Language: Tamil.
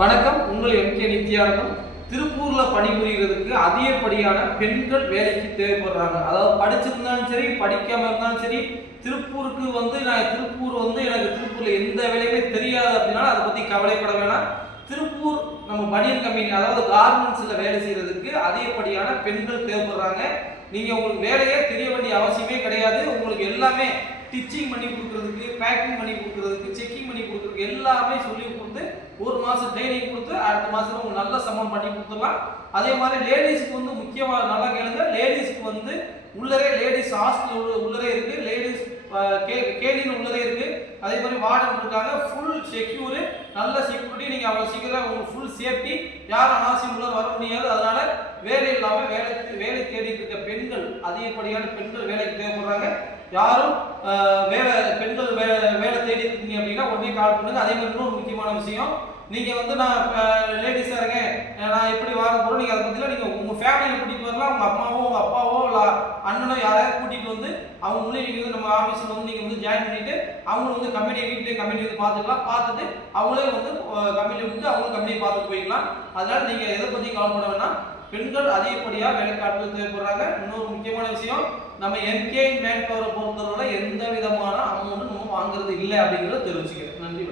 வணக்கம். உங்கள் எம்.கே. நித்யானந்தம். திருப்பூர்ல பணிபுரியறதுக்கு அதிகப்படியான பெண்கள் வேலைக்கு தேவைப்படுறாங்க. அதாவது படிச்சிருந்தாலும் சரி, படிக்காம இருந்தாலும் சரி, திருப்பூருக்கு எனக்கு திருப்பூர்ல எந்த வேலையுமே தெரியாது அப்படின்னா அதை பத்தி கவலைப்பட வேணாம். திருப்பூர் நம்ம பனியன் கம்பெனி, அதாவது கார்மெண்ட்ஸ்ல வேலை செய்யறதுக்கு அதிகப்படியான பெண்கள் தேவைப்படுறாங்க. நீங்க உங்களுக்கு வேலையே தெரிய வேண்டிய அவசியமே கிடையாது. உங்களுக்கு எல்லாமே ஸ்டிச்சிங் பண்ணி கொடுக்கறதுக்கு, பேக்கிங் பண்ணி கொடுக்கறதுக்கு, செக்கிங் பண்ணி கொடுக்கறதுக்கு எல்லாமே சொல்லி கொடுத்து ஒரு மாசம் ட்ரைனிங் கொடுத்து அடுத்த மாசம் உங்களுக்கு நல்ல சம்பளம் பண்ணி கொடுத்துடலாம். அதே மாதிரி லேடிஸ்க்கு முக்கியமாக நல்லா கேளுங்க. லேடிஸ்க்கு உள்ளரே லேடிஸ் ஹாஸ்டல் உள்ளரே இருக்கு, லேடிஸ் கேலின் உள்ளரே இருக்கு. அதே மாதிரி வார்டன் இருக்காங்க. ஃபுல் செக்யூர், நல்ல செக்யூரிட்டி. நீங்க அவ்வளவு சீக்கிரம் உங்களுக்கு ஃபுல் சேஃப்டி, யாரும் அனாவசியம் உள்ள வர முடியாது. அதனால வேலை இல்லாம வேலை தேடிட்டு இருக்க பெண்கள், அதிகப்படியான பெண்கள் வேலைக்கு தேவைப்படுறாங்க. யாரும் பெண்கள் வேலை தேடி இருக்கீங்க அப்படின்னா உடனே கால் பண்ணுங்க. அதே மாதிரி இன்னொரு முக்கியமான விஷயம், நீங்க நான் லேடிஸா இருக்கேன், நான் எப்படி வாங்க போறோம், நீங்க அதை பத்தில நீங்க உங்க ஃபேமிலியில கூட்டிட்டு வரலாம். உங்க அம்மாவோ உங்க அப்பாவோ இல்ல அண்ணனோ யாரையாவது கூட்டிட்டு அவங்க முன்னே நீங்க நம்ம ஆபீஸ்ல நீங்க ஜாயின் பண்ணிட்டு அவங்களும் வீட்டிலே கம்பெனி பார்த்துக்கலாம். பார்த்துட்டு அவங்களே கம்பெனி விட்டு அவங்களும் கம்பெனியை பார்த்துட்டு போய்க்கலாம். அதனால நீங்க எதை பத்தி கவலைப்பட வேணாம். பெண்கள் அதிகப்படியாக வேலைக்காட்கள் தேவைப்படுறாங்க. இன்னொரு முக்கியமான விஷயம், நம்ம எம்.கே. மேன் பவரை பொறுத்தவரை எந்த விதமான அமௌண்ட் நம்ம வாங்குறது இல்லை அப்படிங்கிறத தெரிவிச்சுக்கிறேன். நன்றி.